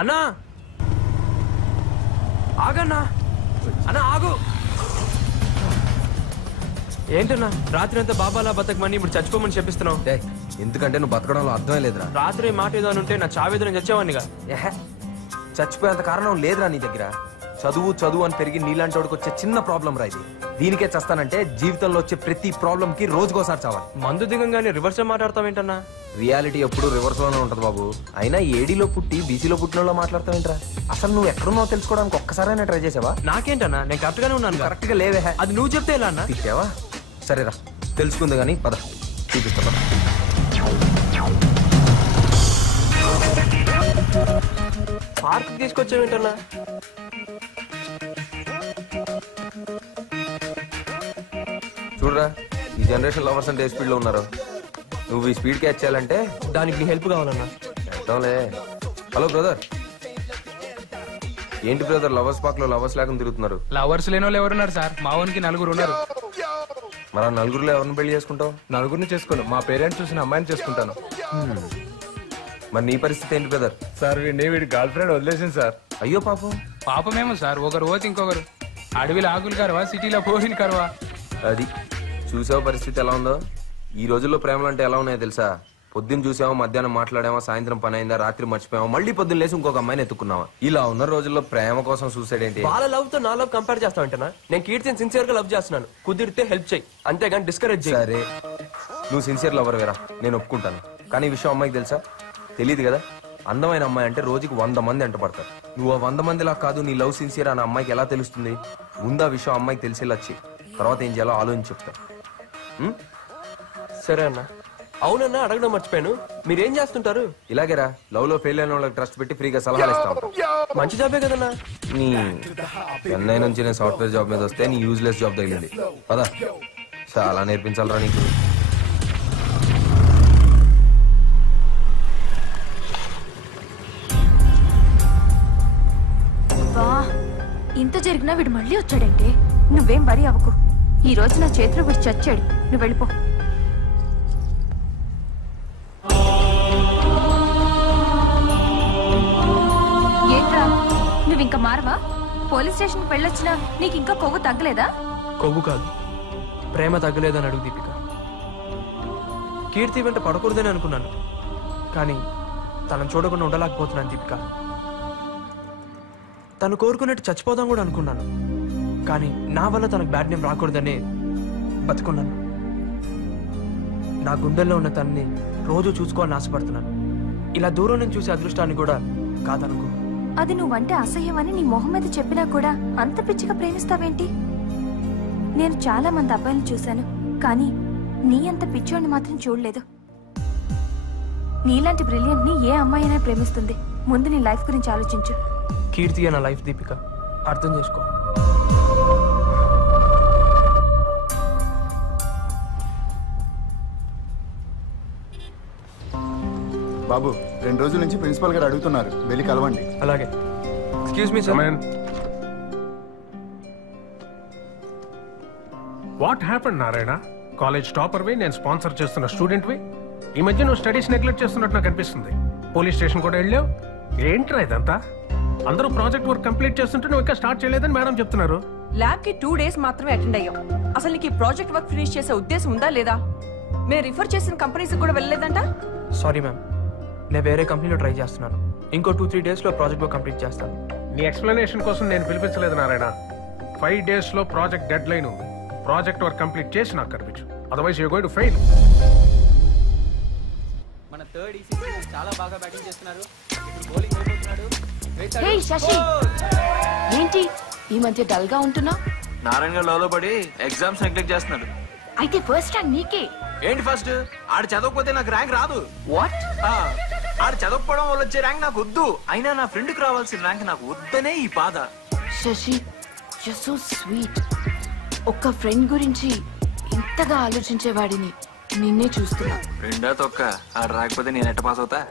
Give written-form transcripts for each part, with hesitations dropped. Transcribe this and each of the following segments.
అన్నా ఆగన్నా, అన్నా ఆగు. ఏంటన్నా రాత్రి అంతా బాబాలా బతకమని ఇప్పుడు చచ్చిపోమని చెప్పిస్తున్నావు? ఎందుకంటే నువ్వు బతకడంలో అర్థమే లేదురా. రాత్రి మాట ఏదో ఉంటే నా చావేదో చచ్చేవాడినిగా. చచ్చిపోయేంత కారణం లేదురా నీ దగ్గర. చదువు చదువు అని పెరిగి నీలాంటి వాడికి వచ్చే చిన్న ప్రాబ్లం రా ఇది. దీనికే చస్తానంటే జీవితంలో వచ్చే ప్రతి ప్రాబ్లం కి రోజుకోసారి చావాలి. మందు దిగంగానే రివర్స్ మాట్లాడతావేంటన్నా? రియాలిటీ ఎప్పుడు రివర్స్ లోనే ఉంటది బాబు. అయినా ఏడీలో పుట్టి బీసీలో పుట్టినలో మాట్లాడతావేంట్రా? అసలు నువ్వు ఎక్కడున్నావు తెలుసుకోవడానికి ఒక్కసారైనా ట్రై చేసావా? నాకేంటన్నా, నేను కరెక్ట్ గానే ఉన్నాను. కరెక్ట్ గా లేవే. అది నువ్వు చెప్తే ఎలా అన్నా? తిట్టావా? సరేరా తెలుసుకుంది కానీ పద చూపిస్తా. పద. పార్క్ తీసుకొచ్చావేంటన్నా? చూడరా, ఈ జనరేషన్ లవర్స్ అంటే ఏ స్పీడ్ లో ఉన్నారు. నువ్వు ఈ స్పీడ్ క్యాచ్ చేయాలంటే దానికి నీ హెల్ప్ కావాలన్నా. Hello brother. ఏంటి బ్రదర్ లవర్స్ పార్క్ లో లవర్స్ లేకుండా తిరుగుతున్నారు? లవర్స్ లేని వాళ్ళు ఎవరున్నారు సార్? మా వానికి 4 ఉన్నారు. మరి నలుగురులో ఎవరిని పెళ్లి చేసుకుంటావు? నలుగురిని చేసుకోను, మా పేరెంట్స్ చూసిన అమ్మాయిని చేసుకుంటాను. మరి నీ పరిస్థితి ఏంటి బ్రదర్? సార్ వీడి గర్ల్ ఫ్రెండ్ వదిలేసింది సార్. అయ్యో పాపం. పాపమేమో సార్, ఒకరు పోతే ఇంకొకరు. అడవిలో ఆకులు కరవా, సిటీలో పోయిన కరవా. అది చూసావు పరిస్థితి ఎలా ఉందో. ఈ రోజుల్లో ప్రేమలు అంటే ఎలా ఉన్నాయో తెలుసా? పొద్దున్న చూసామో, మధ్యాహ్నం మాట్లాడామో, సాయంత్రం పని అయిందా, రాత్రి మర్చిపోయామో, మళ్ళీ పొద్దున్న లేసి ఇంకొక అమ్మాయిని ఎత్తుకున్నావా. ఇలా ఉన్న రోజుల్లో ప్రేమ కోసం సూసైడ్ ఏంటి? వాళ్ళ లవ్ తో నా లవ్ కంపేర్ చేస్తావంటనా? నేను కీర్తిని సిన్సియర్ గా లవ్ చేస్తున్నాను. కుదిరితే హెల్ప్ చేయి, అంతేగాని డిస్కరేజ్ చేయి. సరే, నువ్వు సిన్సియర్ లవర్ వేరా, నేను ఒప్పుకుంటాను. కానీ ఈ విషయం అమ్మాయికి తెలుసా? తెలియదు కదా. అందమైన అమ్మాయి అంటే రోజుకి 100 మంది అంటపడతారు. నువ్వు ఆ 100 మందిలా కాదు, నీ లవ్ సిన్సియర్ అని అమ్మాయికి ఎలా తెలుస్తుంది? ముందు ఆ విషయం అమ్మాయికి తెలిసేలా వచ్చి తర్వాత ఏం చేయాలో ఆలోచించి చెప్తా. సరే అన్న. అవునన్నా, అడగడం మర్చిపోయాను, మీరేం చేస్తుంటారు? ఇలాగేరా, లవ్ లో ఫెయిల్ అయిన వాళ్ళకి ట్రస్ట్ పెట్టి ఫ్రీగా సలహాలు ఇస్తా ఉంటాం. మంచి జాబే కదన్నా. నీ చెన్నై నుంచి నేను సాఫ్ట్వేర్ జాబ్ మీద వస్తే నీ యూజ్లెస్ జాబ్ తగిలింది. పదా, చాలా నేర్పించాలరా నీకు. ఇంత జరిగినా వీడు మళ్ళీ వచ్చాడంటే నువ్వేం వరి అవ్వకు. ఈ రోజు నా చేతిలో వీడు చచ్చాడు, నువ్వు వెళ్ళిపో. ఏంట్రా నువ్వు ఇంకా మారవా? పోలీస్ స్టేషన్కి వెళ్ళొచ్చినా నీకు ఇంకా కొవ్వు తగ్గలేదా? కొవ్వు కాదు, ప్రేమ తగ్గలేదని అడుగు దీపిక. కీర్తి వెంట పడకూడదని అనుకున్నాను, కానీ తనను చూడకుండా ఉండలేకపోతున్నాను దీపిక. తను కోరుకున్నట్టు చచ్చిపోదాం కూడా అనుకున్నాను, కానీ నా వల్ల తనకు బ్యాడ్ నేమ్ రాకూడదనే బతుకున్నాను. నా గుండెల్లో ఉన్న తనని రోజు చూసుకోవాలని ఆశపడుతున్నాను. ఇలా దూరం నుంచి చూసే అదృష్టాన్ని కూడా కాదనుకో. అది నువ్వంటే అసహ్యమని నీ మొహం మీద చెప్పినా కూడా అంత పిచ్చిగా ప్రేమిస్తావేంటి? నేను చాలా మంది అబ్బాయిలు చూశాను, కానీ నీ అంత పిచ్చోడిని మాత్రం చూడలేదు. నీలాంటి బ్రిలియంట్ ని ఏ అమ్మాయి అయినా ప్రేమిస్తుంది. ముందు నీ లైఫ్ గురించి ఆలోచించు. కీర్తి నా లైఫ్ దీపిక, అర్థం చేసుకో. బాబు, 2 రోజుల నుంచి ప్రిన్సిపల్ గారు అడుగుతున్నారు, వెళ్ళి కలవండి. అలాగే. Excuse me sir. What happened Narayana? College టాపర్వి, నేను స్పాన్సర్ చేస్తున్న స్టూడెంట్వి. ఈ మధ్య నువ్వు స్టడీస్ నెగ్లెక్ట్ చేస్తున్నట్టు నాకు అనిపిస్తుంది. పోలీస్ స్టేషన్ కూడా వెళ్ళావు. ఏంట్రా ఇదంతా? అందరూ ప్రాజెక్ట్ వర్క్ కంప్లీట్ చేస్తుంటే నువ్వు ఇంకా స్టార్ట్ చేయలేదని మేడం చెప్తున్నారు. ల్యాబ్ కి 2 days మాత్రమే అటెండ్ అయ్యాం. అసలు నీకు ప్రాజెక్ట్ వర్క్ ఫినిష్ చేసే ఉద్దేశం ఉందా లేదా? మేము రిఫర్ చేసిన కంపెనీస్ కూడా వెళ్ళలేదంట. సారీ మ్యామ్, నేను వేరే కంపెనీలో ట్రై చేస్తున్నాను. ఇంకో 2-3 days లో ప్రాజెక్ట్ వర్క్ కంప్లీట్ చేస్తాను. నీ ఎక్స్ప్లెనేషన్ కోసం నేను పిలిపించలేదు నారాయణ. 5 days లో ప్రాజెక్ట్ డెడ్ లైన్ ఉంది. ప్రాజెక్ట్ వర్క్ కంప్లీట్ చేసి నాకు కనిపించు, otherwise you going to fail. మన థర్డ్ ఈసీసీ చాలా బాగా బ్యాటింగ్ చేస్తున్నారు. ఇప్పుడు బౌలింగ్ అయిపోతున్నాడు. హే శశి, ఏంటి ఈ మధ్య డల్ గా ఉంటున్నా? నారాయణ గారు లోలో పడి ఎగ్జామ్స్ నెగ్లెక్ట్ చేస్తున్నాడు. అయితే ఫస్ట్ ర్యాంక్ నీకే. ఏంటి ఫస్ట్? ఆడు చదవకపోతే నాకు ర్యాంక్ రాదు. వాట్? ఆడు చదవకపోవడం వల్ల వచ్చే ర్యాంక్ నాకు వద్దు. అయినా నా ఫ్రెండ్ కి రావాల్సిన ర్యాంక్ నాకు వద్దనే ఈ బాధ. Shashi, you so sweet. ఒక్క ఫ్రెండ్ గురించి ఇంతగా ఆలోచించేవాడిని నిన్నే చూస్తున్నా. ఫ్రెండా తొక్క, ఆడు రాకపోతే నేను ఎట్ట పాస్ అవుతా?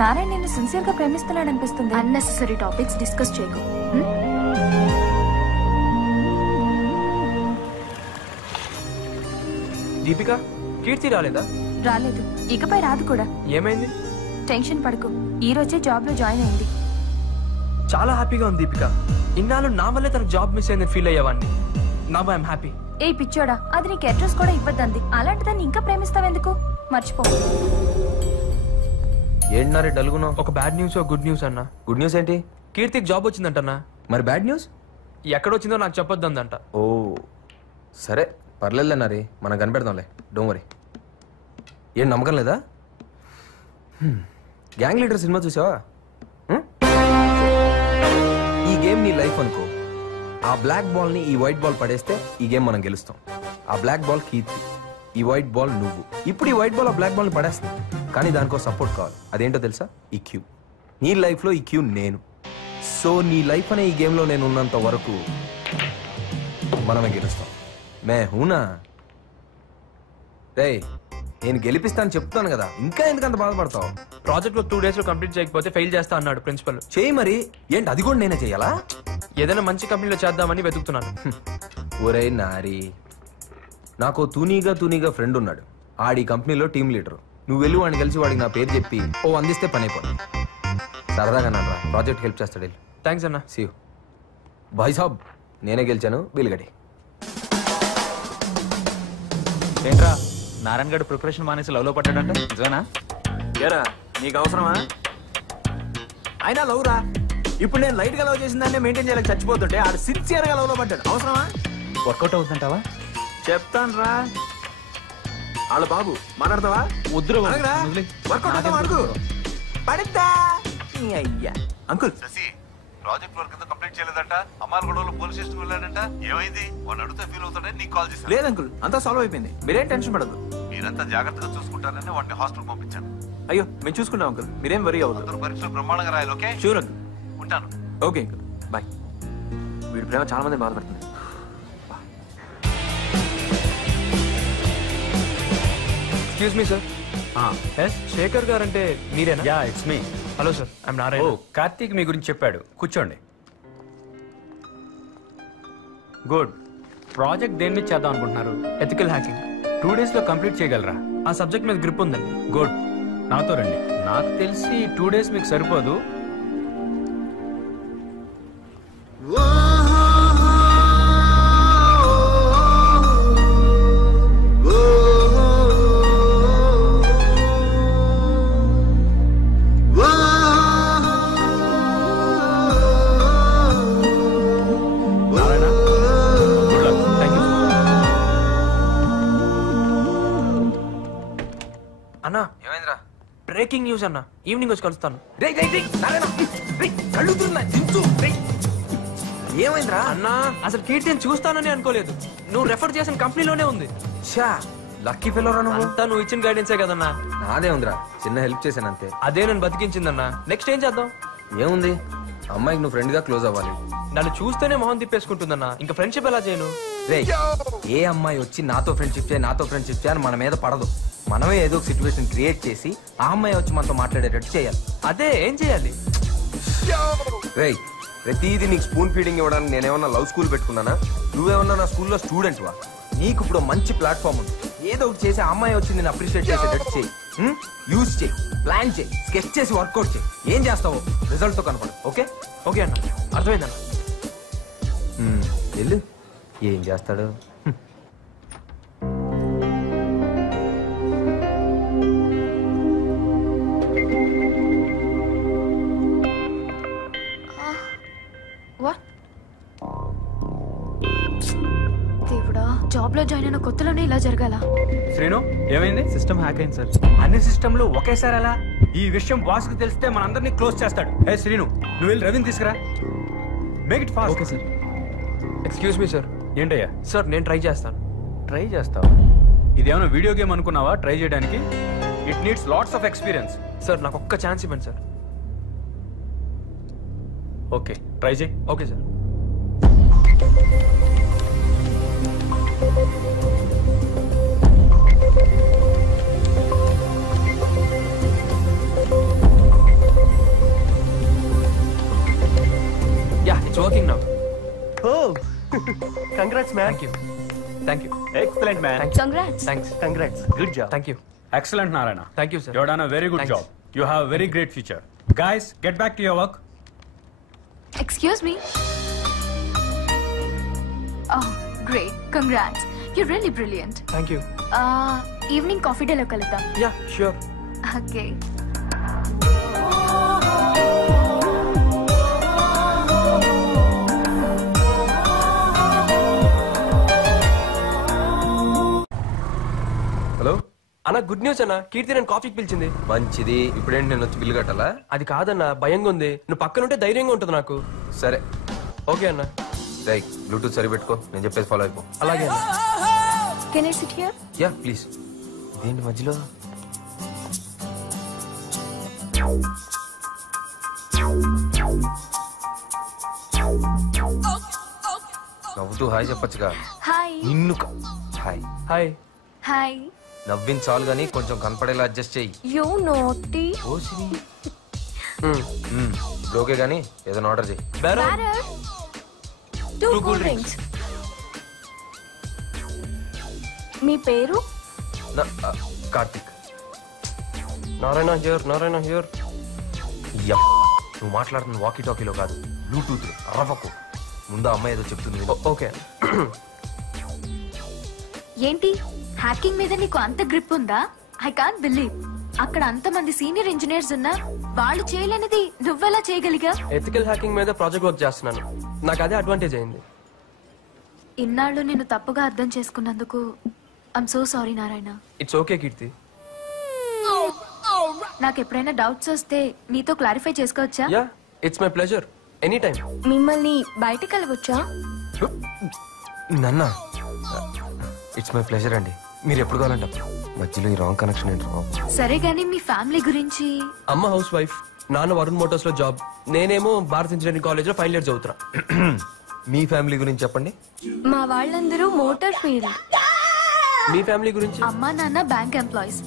నారాయణ నిన్ను సిన్సియర్ గా ప్రేమిస్తున్నాడు అనిపిస్తుంది. అన్నెసెసరీ టాపిక్స్ డిస్కస్ చేయకు. దీపిక, కీర్తి రాలేదా? రాలేదు, ఇకపై రాదు కూడా. ఏమైంది? టెన్షన్ పడకు, ఈ రోజే జాబ్ లో జాయిన్ అయింది. చాలా హ్యాపీగా ఉంది దీపిక. ఇన్నాళ్ళు నా వల్లే తనకు జాబ్ మిస్ అయిందని ఫీల్ అయ్యేవాడిని. Now I'm happy. ఏ పిచ్చోడా, అది నీకు అడ్రస్ కూడా ఇవ్వద్దంది. అలాంటిదాన్ని ఇంకా ప్రేమిస్తావెందుకు? మర్చిపో. ఏంటన్నారే డల్గున్నావు? ఒక బ్యాడ్ న్యూస్, ఒక గుడ్ న్యూస్ అన్న. గుడ్ న్యూస్ ఏంటి? కీర్తికి జాబ్ వచ్చిందంటన్నా. మరి బ్యాడ్ న్యూస్? ఎక్కడొచ్చిందో నాకు చెప్పొద్దందంట. ఓ సరే పర్లేదులేనారే, మనం కనిపెడదాంలే, డోంట్ వరీ. ఏం నమ్మకం లేదా? గ్యాంగ్ లీడర్ సినిమా చూసావా? ఈ గేమ్ నీ లైఫ్ అనుకో. ఆ బ్లాక్ బాల్ ని ఈ వైట్ బాల్ పడేస్తే ఈ గేమ్ మనం గెలుస్తాం. ఆ బ్లాక్ బాల్ కీర్తి, ఈ వైట్ బాల్ నువ్వు. ఇప్పుడు ఈ వైట్ బాల్ ఆ బ్లాక్ బాల్ ని పడేస్తుంది, కానీ దానికో సపోర్ట్ కావాలి. అదేంటో తెలుసా? ఈ క్యూ. నీ లైఫ్ లో ఈ క్యూ నేను. సో నీ లైఫ్ అనే ఈ గేమ్ లో నేను ఉన్నంత వరకు మనమే గెలుస్తాం. మే హూనా రే, నేను గెలిపిస్తాను చెప్తాను కదా, ఇంకా ఎందుకంత బాధపడతావు? ప్రాజెక్ట్ వర్క్ 2 days లో కంప్లీట్ చేయకపోతే ఫెయిల్ చేస్తా అన్నాడు ప్రిన్సిపల్. చేయి మరి. ఏంటి అది కూడా నేనే చేయాలా? ఏదైనా మంచి కంపెనీలో చేద్దామని వెతుకుతున్నాను. ఒరే నారి, నాకు తూనీగా ఫ్రెండ్ ఉన్నాడు. ఆడి కంపెనీలో టీమ్ లీడర్. నువ్వు వెళ్ళి వాడిని కలిసి వాడికి నా పేరు చెప్పి అందిస్తే పని అయిపోతుంది. సరదాగా నాన్న ప్రాజెక్ట్ హెల్ప్ చేస్తాడు. వెళ్ళి. థ్యాంక్స్ అన్న. See you. భాయ్ సాబ్, నేనే గెలిచాను, వీలుగడి. ఏంట్రా నారాయణ గడు ప్రిపరేషన్ మానేసి లవ్ లో పట్టాడంట, నిజమేనా? ఏరా నీకు అవసరమా? అయినా లవ్ రా. ఇప్పుడు నేను లైట్ గా లవ్ చేసిన దాన్ని మెయింటైన్ చేయలేక చచ్చిపోతుంటే ఆడు సిన్సియర్ గా లవ్ లో పడ్డాడు. అవసరమా? వర్కౌట్ అవుతుందంటావా? చెప్తాను రా. వాళ్ళ బాబు మాట్లాడతావా? వద్దురు వర్కౌట్ అవుతావా? అడుగు పడిద్దా. అయ్యా అంకుల్, ప్రాజెక్ట్ వర్క్ కంప్లీట్ చేయలేదంట. అమ్మాయిల గొడవలు పోలీస్ స్టేషన్ వెళ్ళాడంట. ఏమైంది? వాడిని అడిగితే ఫీల్ అవుతాడని నీకు కాల్ చేశాను. లేదు అంకుల్, అంతా సాల్వ్ అయిపోయింది. మీరేం టెన్షన్ పడదు. మీరంతా జాగ్రత్తగా చూసుకుంటారని వాడిని హాస్టల్ పంపించాను. అయ్యో మేము చూసుకుంటాం అంకుల్, మీరేం వరీ అవ్వదు. అందరూ పరీక్షలు బ్రహ్మాండంగా రాయాలి. ఓకే? Sure uncle. ఉంటాను. Okay uncle, bye. వీడి ప్రేమ చాలా మంది బాధపడుతుంది. Excuse me sir. శేఖర్ గారు అంటే మీరేనా? Yeah, it's me. Hello sir, I'm Narayana. ఓ, కార్తీక్ మీ గురించి చెప్పాడు. కూర్చోండి. గుడ్. ప్రాజెక్ట్ దేని మీద చేద్దాం అనుకుంటున్నారు? Ethical hacking. 2 days లో కంప్లీట్ చేయగలరా? ఆ సబ్జెక్ట్ మీద గ్రిప్ ఉందండి. గుడ్. నాతో రండి. నాకు తెలిసి 2 days మీకు సరిపోదు. అన్నా, ఏమైందిరా? బ్రేకింగ్ న్యూస్ అన్న. ఈవినింగ్ వచ్చి కలుస్తాను. ఏమైందిరా? అన్నా, అసలు కీర్తిని చూస్తానని అనుకోలేదు. నువ్వు రెఫర్ చేసిన కంపెనీలోనే ఉంది. షా, లక్కీ ఫెలోరా నువ్వు. అంతా నువ్వు ఇచ్చిన గైడెన్సే కదన్నా. నాదే ఉందిరా, చిన్న హెల్ప్ చేశాను అంతే. అదే నన్ను బతికించిందన్నా. నెక్స్ట్ ఏం చేద్దాం? ఏముంది, అమ్మాయికి నువ్వు ఫ్రెండ్ గా క్లోజ్ అవ్వాలి. నన్ను చూస్తేనే మొహం తిప్పేసుకుంటుందన్నా. ఇంకా ఫ్రెండ్షిప్ ఎలా చేయను? రే, ఏ అమ్మాయి వచ్చి నాతో ఫ్రెండ్షిప్ చేయి అని మన మీద పడదు. మనమే ఏదో ఒక సిచ్యువేషన్ క్రియేట్ చేసి ఆ అమ్మాయి వచ్చి మనతో మాట్లాడేటట్టు చేయాలి. అదే ఏం చేయాలి? రేయ్, ప్రతిదీ నీకు స్పూన్ ఫీడింగ్ ఇవ్వడానికి నేనేమన్నా లవ్ స్కూల్ పెట్టుకున్నానా? నువ్వేమన్నా నా స్కూల్లో స్టూడెంట్ వా? నీకు ఇప్పుడు మంచి ప్లాట్ఫామ్ ఉంది. ఏదో ఒకటి చేసి ఆ అమ్మాయి వచ్చి నేను అప్రిషియేట్ చేసేటట్టు చేయి. యూజ్ చేయి, ప్లాన్ చేయి, స్కెచ్ చేసి వర్కౌట్ చేయి. ఏం చేస్తావో రిజల్ట్ తో కనపడు. ఓకే? ఓకే అన్న, అర్థమైందన్న. వెళ్ళు. ఏం చేస్తాడు? దేవుడా, జాబ్ లో జాయిన్ అయిన కొత్తలోనే ఇలా జరగాల? శ్రీను, ఏమైంది? సిస్టమ్ హ్యాక్ అయింది సార్. అన్ని సిస్టంలు ఒకేసారి అలా? ఈ విషయం బాస్ కి తెలిస్తే మనందరినీ క్లోజ్ చేస్తాడు. హే శ్రీను, నువ్వు వెళ్ళి రవిని తీసుకురా. Make it fast. Okay sir. Excuse me sir. ఏంటయ్యా? సార్, నేను ట్రై చేస్తాను. ట్రై చేస్తావు? ఇదేమైనా వీడియో గేమ్ అనుకున్నావా ట్రై చేయడానికి? It needs lots of experience. Sir, నాకు ఒక్క ఛాన్స్ ఇవ్వండి సార్. ఓకే, ట్రై చేయి. Okay sir. It's working now. Oh, congrats, man. Thank you. Excellent, man. Congrats. Thanks. Congrats. Good job. Thank you. Excellent, Narayana. Thank you, sir. You have done a very good Thanks. job. You have a very great future. Guys, get back to your work. Excuse me. Oh, great. Congrats. You're really brilliant. Thank you. Evening coffee day lo kaludam. Yeah, sure. Okay. Hello అన్న, good news అన్న. కీర్తి నేను కాఫీకి పిలిచింది. మంచిది. ఇప్పుడేంటి నేను వచ్చి bill కట్టాలా? అది కాదన్న, భయంగా ఉంది. నువ్వు పక్కనుంటే ధైర్యంగా ఉంటుంది నాకు. సరే ఓకే అన్న. రై బ్లూటూత్ సరి పెట్టుకో, నేను చెప్పేది ఫాలో అయిపో. అలాగే అన్న. Can I sit here? Yeah please. ఇదేంటి మధ్యలో? నవ్వుతూ హాయ్ చెప్పచ్చుగా. Hi. నిన్ను హాయ్ హాయ్. Hi. నవ్వించాలు గానీ కొంచెం కనపడేలా అడ్జస్ట్ చెయ్యి. You naughty. ఓకే గానీ ఏదైనా ఆర్డర్ చెయ్యి. Batter. Two cool drinks. మీ పేరు? కార్తిక్. Narayana here, Narayana here. నువ్వు మాట్లాడుతున్న వాకీ టాకీలో కాదు, బ్లూటూత్. అరవకు. ముందు అమ్మాయి ఏదో చెప్తుంది. ఓకే. ఏంటి హ్యాకింగ్ మీద నీకు అంత గ్రిప్ ఉందా? I can't believe. అక్కడ అంతమంది సీనియర్ ఇంజనీర్స్ ఉన్నా వాళ్ళు చేయలేనిది నువ్వెలా చేయగలిగా? ఎథికల్ హ్యాకింగ్ మీద ప్రాజెక్ట్ వర్క్ చేస్తున్నాను. నాకు అదే అడ్వాంటేజ్ అయింది. ఇన్నాళ్ళు నేను తప్పుగా అర్థం చేసుకున్నందుకు I'm so sorry Narayana. It's okay Keerthi. నాకు ఎప్పుడైనా డౌట్స్ వస్తే నీతో క్లారిఫై చేసుకోవచ్చా? Yeah, it's my pleasure. Any time. మిమ్మల్ని బయటికి వెళ్ళవచ్చా? నన్న ఇట్స్ మై ప్లెజర్ అండి. మీరు ఎప్పుడు కావాలంటే మధ్యలో ఈ రాంగ్ కనెక్షన్ ఏంటి? సరే గానీ మీ ఫ్యామిలీ గురించి? అమ్మ హౌస్ వైఫ్, నాన్న వరుణ్ మోటార్స్ లో జాబ్, నేనేమో భారత్ ఇంజనీరింగ్ కాలేజ్ లో ఫైనల్ ఇయర్ చదువుతున్నా. మీ ఫ్యామిలీ గురించి చెప్పండి. మా వాళ్ళందరూ మోటార్ ఫీల్డ్. మీ ఫ్యామిలీ గురించి? అమ్మా నాన్న బ్యాంక్ ఎంప్లాయీస్.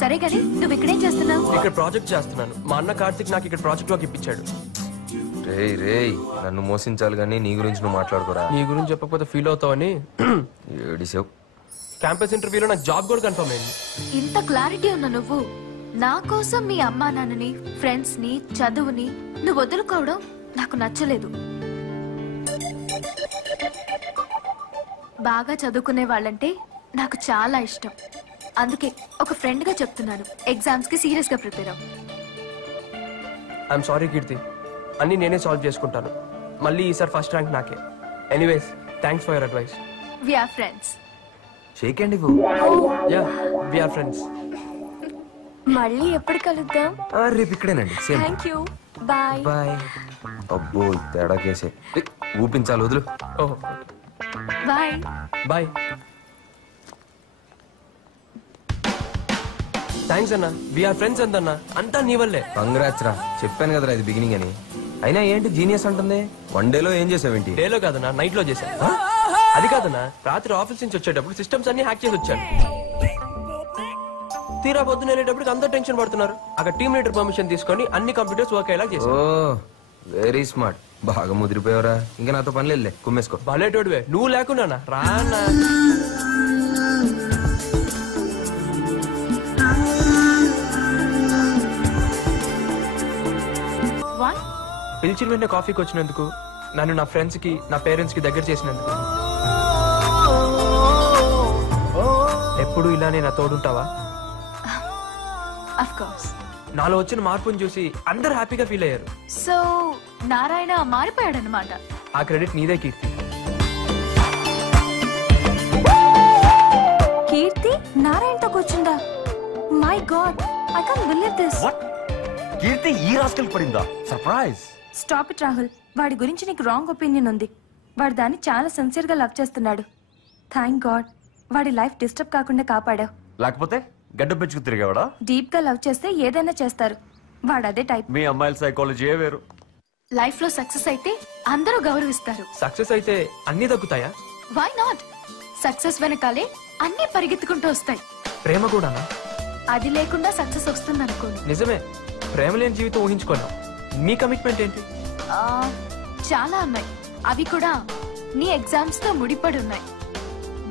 సరే గానీ నువ్వు ఇక్కడేం చేస్తున్నావు? ఇక్కడ ప్రాజెక్ట్ చేస్తున్నాను. మా అన్న కార్తిక్ నాకు ఇక్కడ ప్రాజెక్ట్ వర్క్ ఇప్పించాడు. రేయ్ నన్ను మోసించాలి కానీ నీ గురించి నువ్వు మాట్లాడుకోరా. నీ గురించి చెప్పకపోతే ఫీల్ అవుతావని. ఏడిసావు. క్యాంపస్ ఇంటర్వ్యూలో నాకు జాబ్ కూడా కన్ఫర్మ్ అయింది. ఇంత క్లారిటీ ఉన్న నువ్వు నా కోసం మీ అమ్మా నాన్నని, ఫ్రెండ్స్ ని, చదువుని నువ్వు వదులుకోవడం నాకు నచ్చలేదు. బాగా చదువుకునే వాళ్ళంటే నాకు చాలా ఇష్టం. అందుకే ఒక ఫ్రెండ్ గా చెప్తున్నాను, ఎగ్జామ్స్ కి సీరియస్ గా ప్రిపేర్ అవ్వు. ఐఎమ్ సారీ కీర్తి, అన్ని నేనే సాల్వ్ చేసుకుంటాను. మళ్ళీ ఈసారి ఫస్ట్ ర్యాంక్ నాకే. Anyways thanks for your advice. We are friends. Shake అండి. Yeah, we are friends. మళ్ళీ ఎప్పుడు కలుద్దాం? రేపు ఇక్కడేనండి. Same. Thank you. Bye. Bye. అబ్బో తేడా కేసే. ఊపించాలి, వదులు. ఓహో, బాయ్. బాయ్. థ్యాంక్స్ అన్న. వి ఆర్ ఫ్రెండ్స్ అంతన్నా. అంతా నీ వల్లే. కంగ్రాట్స్ రా. చెప్పాను కదరా ఇది బిగినింగ్ అని. అయినా ఏంటి జీనియస్ అంటుంది? వన్ డేలో ఏం చేసావేంటి? డేలో కాదన్నా, నైట్ లో చేశా. అది కాదన్నా, రాత్రి ఆఫీస్ నుంచి వచ్చేటప్పుడు సిస్టమ్స్ అన్ని హ్యాక్ చేసి వచ్చాను. తీరా పొద్దున వెళ్ళేటప్పుడు అందరూ టెన్షన్ పడుతున్నారు. అక్కడ టీమ్ లీడర్ పర్మిషన్ తీసుకొని అన్ని కంప్యూటర్స్ వర్క్ అయ్యేలా చేశాను. ఓ వెరీ స్మార్ట్. బాగా ముదిరిపోయావరా. ఇంకా నాతో పని లేదులే, కుమ్మేసుకో. భలేటోడివే. నువ్వు లేకున్నా రానా. పిలిచిన వెంటనే కాఫీకి వచ్చినందుకు, నన్ను నా ఫ్రెండ్స్ కి, నా పేరెంట్స్ కి దగ్గర చేసినందుకు. ఎప్పుడు ఇలానే నా తోడుంటావా? Of course. నాలో వచ్చిన మార్పుని చూసి అందరు హ్యాపీగా ఫీల్ అయ్యారు. సో నారాయణ మారిపోయాడన్నమాట. ఆ క్రెడిట్ నీదే కీర్తి. కీర్తి నారాయణతో కూర్చుందా? My god, I can't believe this. Keerthi ఈ రాస్కల్ పడిందా? సర్ప్రైజ్. Stop it Rahul. వాడి గురించి నీకు రాంగ్ ఒపీనియన్ ఉంది. వాడు దాన్ని చాలా సిన్సియర్ గా లవ్ చేస్తున్నాడు. థ్యాంక్ గాడ్ వాడి లైఫ్ డిస్టర్బ్ కాకుండా కాపాడావు. లేకపోతే గడ్డ పెంచుకు తిరిగేవాడా? డీప్ గా లవ్ చేస్తే ఏదైనా చేస్తారు. వాడు అదే టైప్. మీ అమ్మాయిల సైకాలజీ వేరు. లైఫ్ లో సక్సెస్ అయితే అందరూ గౌరవిస్తారు. సక్సెస్ అయితే అన్ని దక్కుతాయా? Why not? సక్సెస్ వెనకాలే అన్ని పరిగెత్తుకుంటూ వస్తాయి. ప్రేమ కూడానా? అది లేకుండా సక్సెస్ వస్తుంది అనుకోండి. నిజమే, ప్రేమ లేని జీవితం ఊహించుకోలేం. మీ కమిట్మెంట్ ఏంటి? చాలా ఉన్నాయి. అవి కూడా నీ ఎగ్జామ్స్ తో ముడిపడి ఉన్నాయి.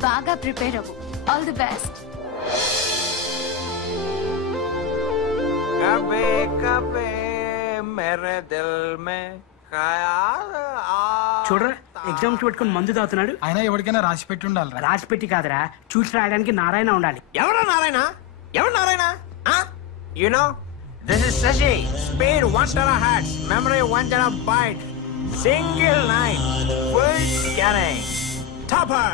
బాగా ప్రిపేర్ అవ్వు. All the best. కబే కబే మేరే దిల్ మే ఖయాల్ చూడరా ఎగ్జామ్స్ పెట్టుకుని మందు తాగుతున్నాడు. అయినా ఎవరికైనా రాసి పెట్టి ఉండాలి. రాసి పెట్టి కాదురా, చూసి రాయడానికి నారాయణ ఉండాలి. ఎవరు నారాయణ? ఎవరు Narayana? You know, this is Sashi. Speed 1 terahertz, memory 1 terabyte, single night, full scanning, topper.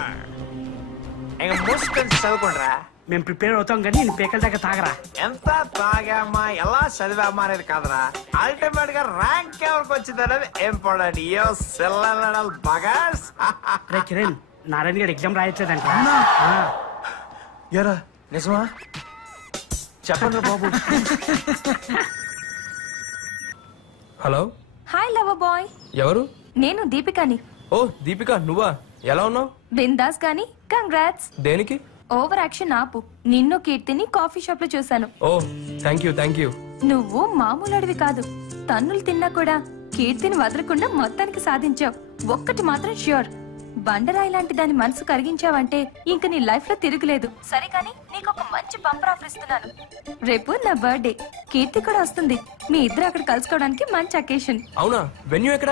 ఇంక మూసుకొని చదువుకుంటారా? మేము ప్రిపేర్ అవుతాం కానీ నీ పేకల దాకా తాగరా. ఎంత తాగామా ఎలా చదివామా అనేది కాదురా, అల్టిమేట్ గా ర్యాంక్ ఎవరికి వచ్చింది అనేది ఇంపార్టెంట్. యో సెల్లల్ బగాస్. రే కిరణ్, నారాయణ గారు ఎగ్జామ్ రాయట్లేదంట. ఎరా నిజమా? చెప్పండి బాబు. Hello, hi love bye. ఎవరు? నేను దీపికని. ఓ దీపిక, నువ్వా? ఎలా ఉన్నావు? బిందాస్ గాని కంగ్రాట్స్. దేనికి? ఓవర్ యాక్షన్ ఆపు. నిన్ను కీర్తిని కాఫీ షాప్ లో చూశాను. ఓ థ్యాంక్ యూ. నువ్వు మామూలు అడివి కాదు. తన్నులు తిన్నా కూడా కీర్తిని వదలకుండా మొత్తానికి సాధించావు. ఒక్కటి మాత్రం ష్యూర్, బండరాయి లాంటి దాని మనసు కరిగించావంటే ఇంక నీ లైఫ్ లో తిరుగులేదు. సరే కానీ నీకు ఒక మంచి బంపర్ ఆఫర్ ఇస్తున్నాను. రేపు నా బర్త్డే, కీర్తి కూడా వస్తుంది. మీ ఇద్దరు అక్కడ కలుసుకోవడానికి మంచి అకేషన్. అవునా? వెన్యూ ఎక్కడ?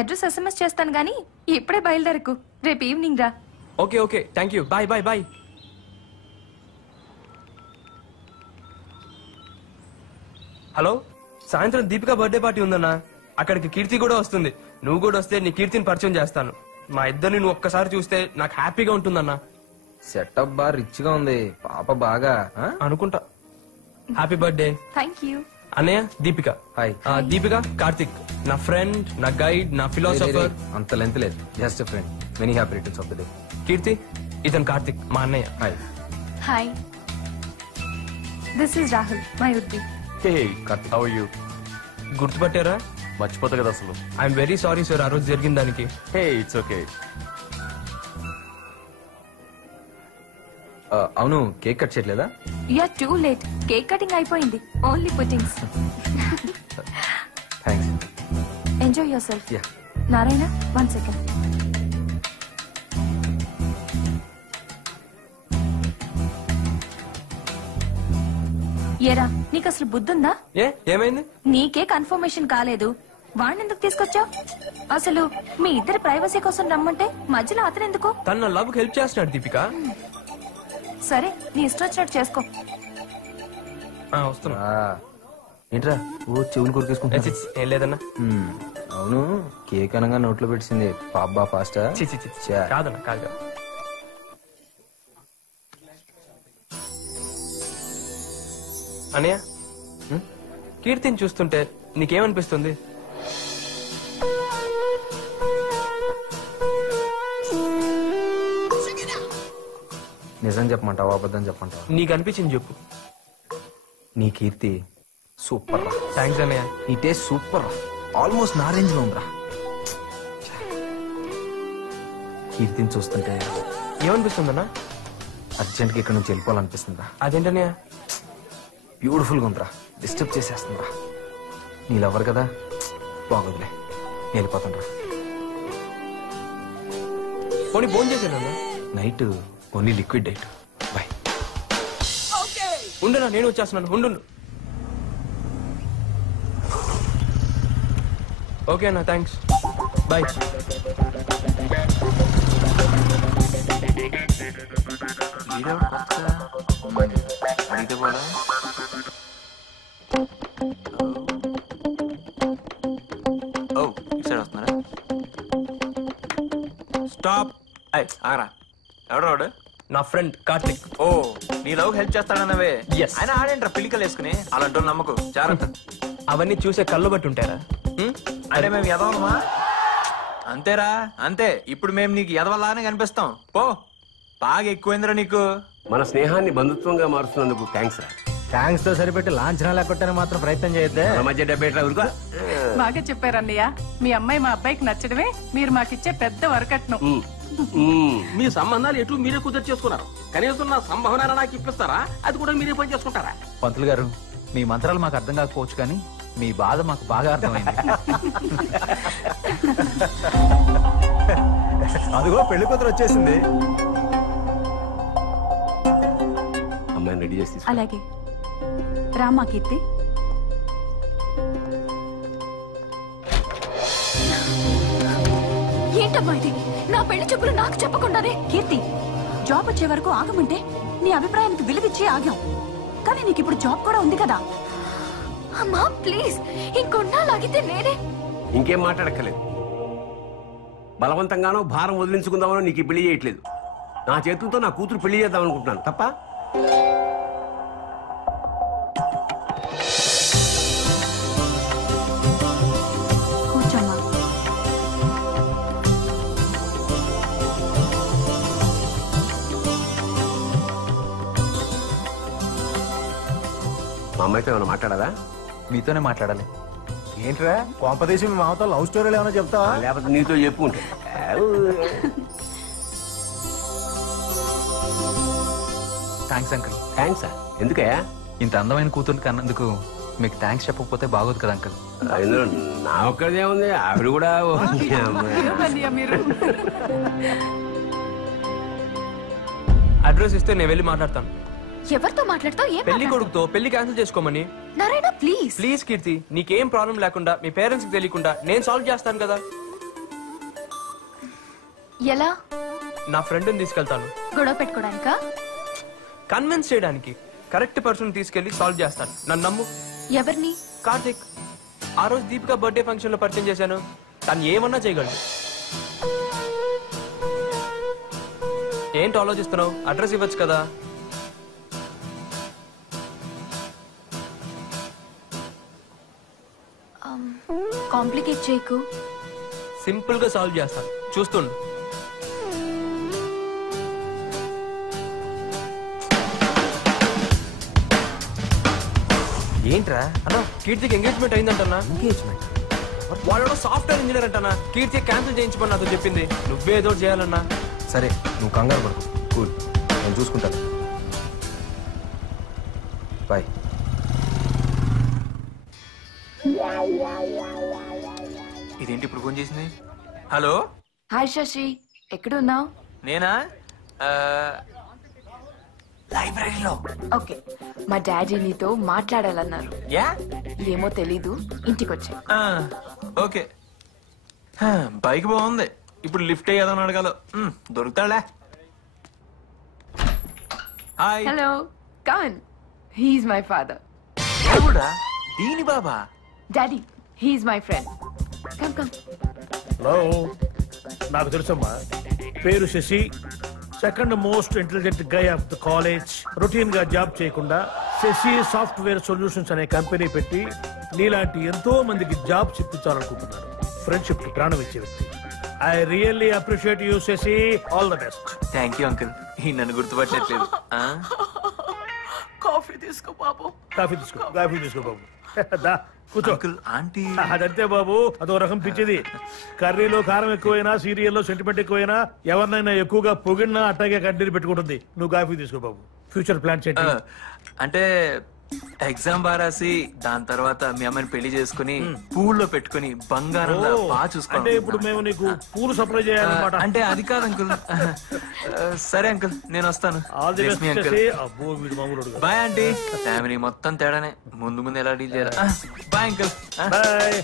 అడ్రస్ SMS చేస్తాను గానీ ఇప్పుడే బయలుదేరకు. రేపు ఈవినింగ్ రా. Okay thank you. Bye. Hello, సాయంత్రం దీపిక బర్త్డే పార్టీ ఉందన్నా. అక్కడికి కీర్తి కూడా వస్తుంది. నువ్వు కూడా వస్తే నీ కీర్తిని పరిచయం చేస్తాను. మా ఇద్దరిని నువ్వు ఒక్కసారి చూస్తే నాకు హ్యాపీగా ఉంటుందన్నా. సెటప్ బాగా రిచ్ గా ఉంది. పాప బాగా అనుకుంటా. Happy birthday. Thank you. అన్నయ్య దీపిక. హాయ్. దీపిక కార్తిక్, నా ఫ్రెండ్, నా గైడ్, నా ఫిలాసఫర్. అంత లెంత్ లేదు, just friend. Many happy returns of the day. Keerthi, ఇతను కార్తిక్, మా అన్నయ్య. Hi. Hi. This is Rahul, my ఉద్ది. Hey Karthik, how are you? గుర్తుపట్టారా? మర్చిపోతా కదా అసలు. ఐఎమ్ వెరీ సారీ సార్, ఆ రోజు జరిగిన దానికి. Hey it's okay. అవును, కేక్ కట్ చేయట్లేదా? Yeah too late. Cake cutting అయిపోయింది. Only puddings. Thanks. Enjoy yourself. Yeah. Narayana, 1 second. ఏరా, నీకు అసలు బుద్ధుందా? ఏమైంది? నీకే కన్ఫర్మేషన్ కాలేదు, వాణ్ణెందుకు తీసుకొచ్చావు? అసలు మీ ఇద్దరి ప్రైవసీ కోసం రమ్మంటే మధ్యలో అతను ఎందుకు? తన లవ్ హెల్ప్ చేస్తున్నాడు దీపిక. సరే, నీ ఇష్టం వచ్చినట్టు చేసుకో. వస్తున్నా. ఏంట్రా ఓ చెవులు కొరికేసుకుంటా? ఏం లేదన్నా. అవును, కేక్ అనగా నోట్లో పెట్టింది పాప ఫాస్ట్. కాదన్నా, కాదు. అన్నయ్య, కీర్తిని చూస్తుంటే నీకేమనిపిస్తుంది? నిజం చెప్పమంటావా అబద్ధం చెప్పమంటావా? నీకు అనిపించింది చెప్పు. నీ కీర్తి సూపర్ రా. థ్యాంక్స్ అన్నయ్య. నీ టేస్ట్ సూపర్ రా, ఆల్మోస్ట్ నా రేంజ్ లో ఉందిరా. కీర్తిని చూస్తుంటే ఏమనిపిస్తుందన్నా? అర్జెంట్గా ఇక్కడ నుంచి వెళ్ళిపోవాలనిపిస్తుందా? అదేంటన్నయ్య? బ్యూటిఫుల్ గా ఉందిరా, డిస్టర్బ్ చేసేస్తుందిరా. నీ లవర్ కదా, బాగోదులే, వెళ్ళిపోతాను. పోనీ ఫోన్ చేశానన్నా. Night only liquid diet. Bye. ఉండనా, నేను వచ్చేస్తున్నాను. ఉండు. ఓకే అన్న, థ్యాంక్స్. బాయ్. అడిగితే పోలా. ఓ ఇటు సైడ్ వస్తున్నారా? స్టాప్. ఆగరా. ఎవడు? నా ఫ్రెండ్ కార్తిక్. ఓ, నీ లవ్ హెల్ప్ చేస్తాడన్నవే. ఆయన ఆడేంట్రా పిలికలు వేసుకుని? అలాంటి నమ్మకు, జాగ్రత్త. అవన్నీ చూసే కళ్ళు బట్టి ఉంటారా? అంటే మేము ఎదవలమా? అంతేరా, అంతే. ఇప్పుడు మేము నీకు ఎదవలానే కనిపిస్తాం. పో, బాగా ఎక్కువైందిరా నీకు. మన స్నేహాన్ని బంధుత్వంగా మారుస్తున్నందుకు థ్యాంక్స్ రా. థ్యాంక్స్ తో సరిపెట్టి లాంఛనాలు కొట్టని మాత్రం ప్రయత్నం చేయొద్దే. మన మధ్య 70 ఊరుకో. బాగా చెప్పారన్నయ్య. మీ అమ్మాయి మా అబ్బాయికి నచ్చడమే మీరు మాకిచ్చే పెద్ద వరకట్నం. మీ సంబంధాలు ఎటు మీరే కుదిరి చేసుకున్నారు. కనీసం నా సంభావన నాకు ఇప్పిస్తారా? అది కూడా మీరే పని చేసుకుంటారా? పంతులు గారు, మీ మంత్రాలు మాకు అర్థం కాకపోవచ్చు కానీ మీ బాధ మాకు బాగా అర్థమైంది. అదిగో పెళ్లి కూతురు వచ్చేసింది. అమ్మాయిని రెడీ చేసి అలాగే రామా కీర్తి. ఏంటమ్మా ఇది? నా పెళ్లి చూపులు నాకు చెప్పకుండానే. కీర్తి, జాబ్ వచ్చే వరకు ఆగమంటే నీ అభిప్రాయానికి విలువిచ్చి ఆగాం. కానీ నీకు ఇప్పుడు జాబ్ కూడా ఉంది కదా. అమ్మా ప్లీజ్, ఇంకొన్నాళ్ళాగితే నేనే. ఇంకేం మాట్లాడక్కర్లేదు. బలవంతంగానో భారం వదిలించుకుందామనో నీకు ఈ పెళ్లి చేయట్లేదు. నా చేతులతో నా కూతురు పెళ్లి చేద్దాం అనుకుంటున్నాను తప్ప. కూర్చోమ్మా. మా అమ్మాయితో ఏమైనా మాట్లాడాలా? మీతోనే మాట్లాడాలి. ఏంట్రా కోంపదేశం మీ మామతో లవ్ స్టోరీలు ఏమైనా చెప్తావా? లేకపోతే నీతో చెప్పుకుంటే. Thanks uncle. థ్యాంక్సా? ఎందుకయ్యా? ఇంత అందమైన కూతుర్ని కన్నందుకు మీకు థ్యాంక్స్ చెప్పకపోతే బాగోదు కదా అంకుల్. ఇందులో నా ఒక్కదే ఉంది, ఆవిడ కూడా. అడ్రస్ ఇస్తే నేను వెళ్ళి మాట్లాడతాను. ఎవరితో మాట్లాడతావు? ఏం పెళ్లి కొడుకుతో పెళ్లి క్యాన్సిల్ చేసుకోమని. నారాయణ ప్లీజ్. ప్లీజ్ కీర్తి, నీకేం ప్రాబ్లం లేకుండా మీ పేరెంట్స్ కి తెలియకుండా నేను సాల్వ్ చేస్తాను కదా. ఎలా? నా ఫ్రెండ్ని తీసుకెళ్తాను. గొడవ పెట్టుకోవడానికా? కన్విన్స్ చేయడానికి. కరెక్ట్ పర్సన్ తీసుకెళ్లి సాల్వ్ చేస్తాను, నన్ను నమ్ము. ఎవరిని? కార్తిక్. ఆ రోజు దీపిక బర్త్డే ఫంక్షన్ లో పరిచయం చేశాను. తను ఏమన్నా చేయగలడు. ఏంటి ఆలోచిస్తున్నావు? అడ్రస్ ఇవ్వచ్చు కదా. కాంప్లికేట్ చేయకు. సింపుల్ గా సాల్వ్ చేస్తాను, చూస్తుండు. ఏంట్రా అన్నా, కీర్తికి ఎంగేజ్మెంట్ అయిందంటన్నా. ఎంగేజ్మెంట్? వాడు సాఫ్ట్వేర్ ఇంజనీర్ అంటన్నా. కీర్తి క్యాన్సిల్ చేయించమని నాతో చెప్పింది. నువ్వేదో చేయాలన్నా. సరే నువ్వు కంగారు పడుకో. కూల్, నేను చూసుకుంటాను. బాయ్. ఇదేంటి ఇప్పుడు ఫోన్ చేసింది? హలో. హాయ్ శశి, ఎక్కడున్నావు? నేనా? లైబ్రరీలో. ఓకే, మా డాడీ నీతో మాట్లాడాలన్నారు. యా? ఏమో తెలీదు, ఇంటికి వచ్చా. ఓకే. బైక్ బాగుంది. ఇప్పుడు లిఫ్ట్ అయ్యేదని అడగాలి. దొరుకుతాడా? Hi. Hello, come on. He's my father. ఎవడా? దీని బాబా? Daddy, he's my friend. Come come. Hello, నాకు తెలుసమ్మా. పేరు Shashi, second most intelligent guy of the college. Routine గా జాబ్ చేయకుండా శశి సాఫ్ట్వేర్ సొల్యూషన్స్ అనే కంపెనీ పెట్టి నీలాంటి ఎంతో మందికి జాబ్ ఇప్పించాలనుకుంటున్నాను. ఫ్రెండ్షిప్ కి ప్రాణం ఇచ్చే వ్యక్తి. I really appreciate you Shashi. All the best. Thank you uncle. ఈ నన్ను గుర్తుపట్టట్లేదు. కాఫీ తీసుకో బాబు. కాఫీ తీసుకో బాబు. దా కూర్చో. ఆంటీ అదంతే బాబు, అదో రకం పిచ్చిది. కర్రీలో కారం ఎక్కువైనా, సీరియల్లో సెంటిమెంట్ ఎక్కువైనా, ఎవరినైనా ఎక్కువగా పొగిడినా అట్టాగే కంటిన్యూ పెట్టుకుంటుంది. నువ్వు కాఫీ తీసుకో బాబు. ఫ్యూచర్ ప్లాన్స్ ఏంటి? అంటే ఎగ్జామ్ బాగా రాసి దాని తర్వాత మీ అమ్మని పెళ్లి చేసుకుని పూల్లో పెట్టుకుని బంగారంలో బాగా చూసుకోవాలి. అంటే ఇప్పుడు మేము నీకు పూలు సప్లై చేయాలన్నమాట. అంటే అది కాదు అంకుల్. సరే అంకుల్, నేను వస్తాను. ఆల్ ది బెస్ట్ చేసి. అబ్బో వీడు మామూలుడు. Bye aunty. ఫ్యామిలీ మొత్తం తేడానే. ముందు ముందు ఎలా డీల్ చేయాలి. Bye uncle. బాయ్.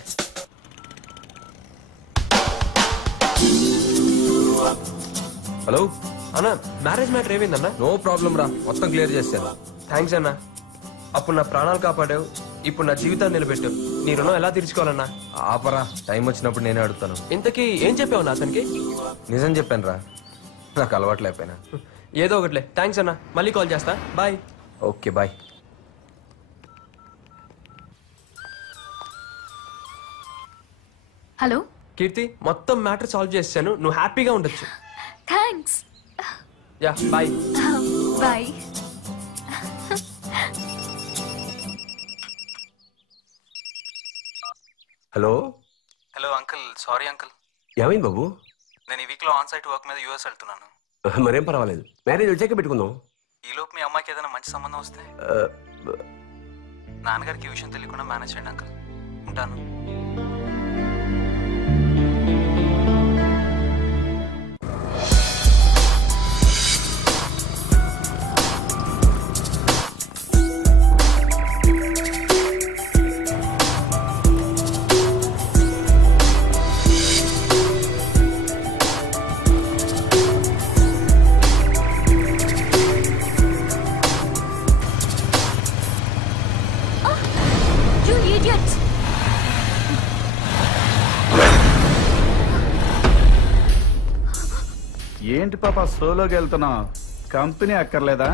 హలో అన్నా, మ్యారేజ్ మ్యాటర్ ఏమైందన్నా? నో ప్రాబ్లం రా, మొత్తం క్లియర్ చేస్తాను. థ్యాంక్స్ అన్నా. అప్పుడు నా ప్రాణాలు కాపాడావు, ఇప్పుడు నా జీవితాన్ని నిలబెట్టావు. నీ రుణం ఎలా తీర్చుకోవాలన్నా? ఆపరా, టైం వచ్చినప్పుడు నేనే అడుగుతాను. ఇంతకీ ఏం చెప్పావు నా అతనికి? నిజం చెప్పాను రా, నాకు అలవాట్లేకపోయినా. ఏదో ఒకట్లే. థ్యాంక్స్ అన్నా, మళ్ళీ కాల్ చేస్తా. Bye. Okay bye. Hello Keerthi, మొత్తం మ్యాటర్ సాల్వ్ చేశాను. నువ్వు హ్యాపీగా ఉండొచ్చు. Thanks. Yeah bye. Bye. Hello. Hello uncle. Sorry uncle. ఏమైంది బాబు? నేను ఈ వీక్ లో ఆన్ సైట్ వర్క్ మీద యూఎస్ వెళ్తున్నాను. మరేం పర్వాలేదు, మ్యారేజ్ వచ్చాక పెట్టుకుందాం. ఈ లోపు మీ అమ్మాయికి ఏదైనా మంచి సంబంధం వస్తే నాన్నగారికి ఈ విషయం తెలియకుండా మేనేజ్ చేయండి అంకుల్. ఉంటాను. ఏంటి పాప సోలోకి వెళ్తున్నావు? కంపెనీ అక్కర్లేదా?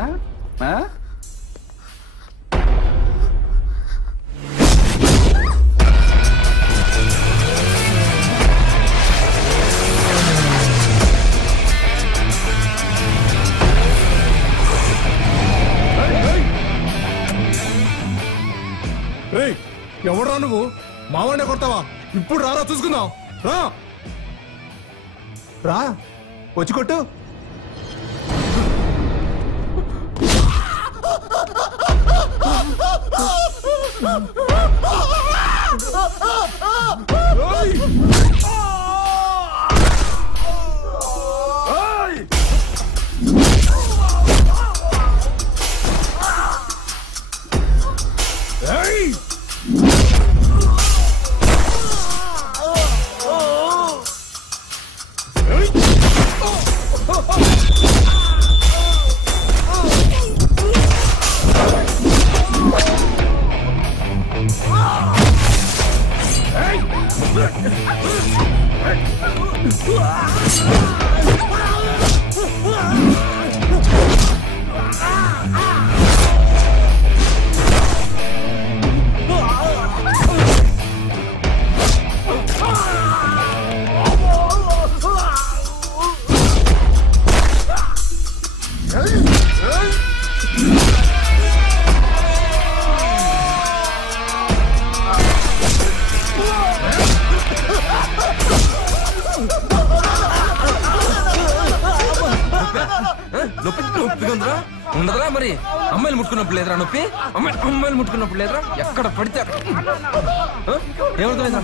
ఎవడరా నువ్వు? మావాడినే కొడతావా? ఇప్పుడు రారా చూసుకుందాం. రా రా వచ్చి కొట్టు. ఉండదురా మరి. అమ్మాయిలు ముట్టుకున్నప్పుడు లేదురా నొప్పి? అమ్మాయిలు ముట్టుకున్నప్పుడు లేదురా? ఎక్కడ పడితే ఏమర్థమైందా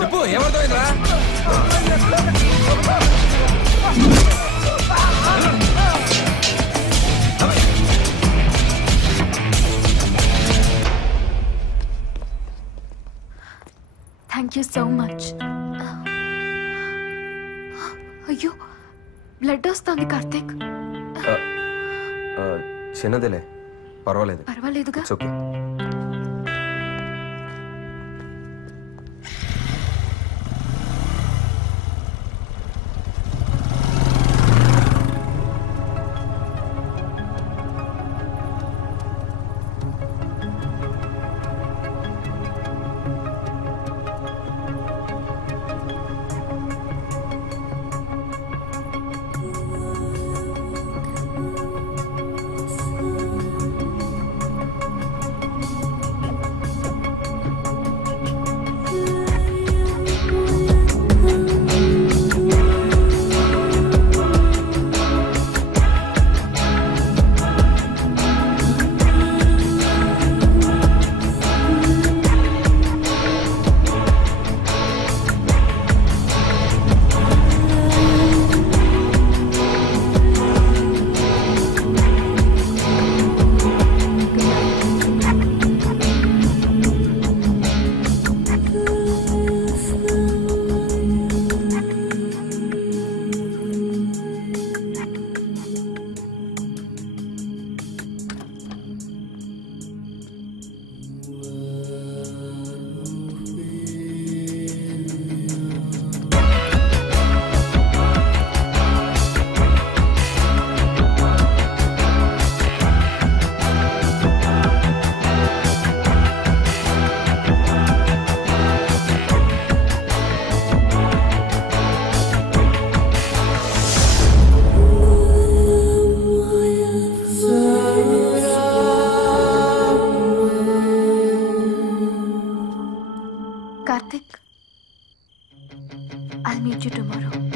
చెప్పు, ఏమర్థమైందిరా? Thank you so much. అయ్యో బ్లడ్ వస్తుంది కార్తీక్. చిన్నదేలే, పర్వాలేదు. పర్వాలేదుగా. Okay. Karthik, I'll meet you tomorrow.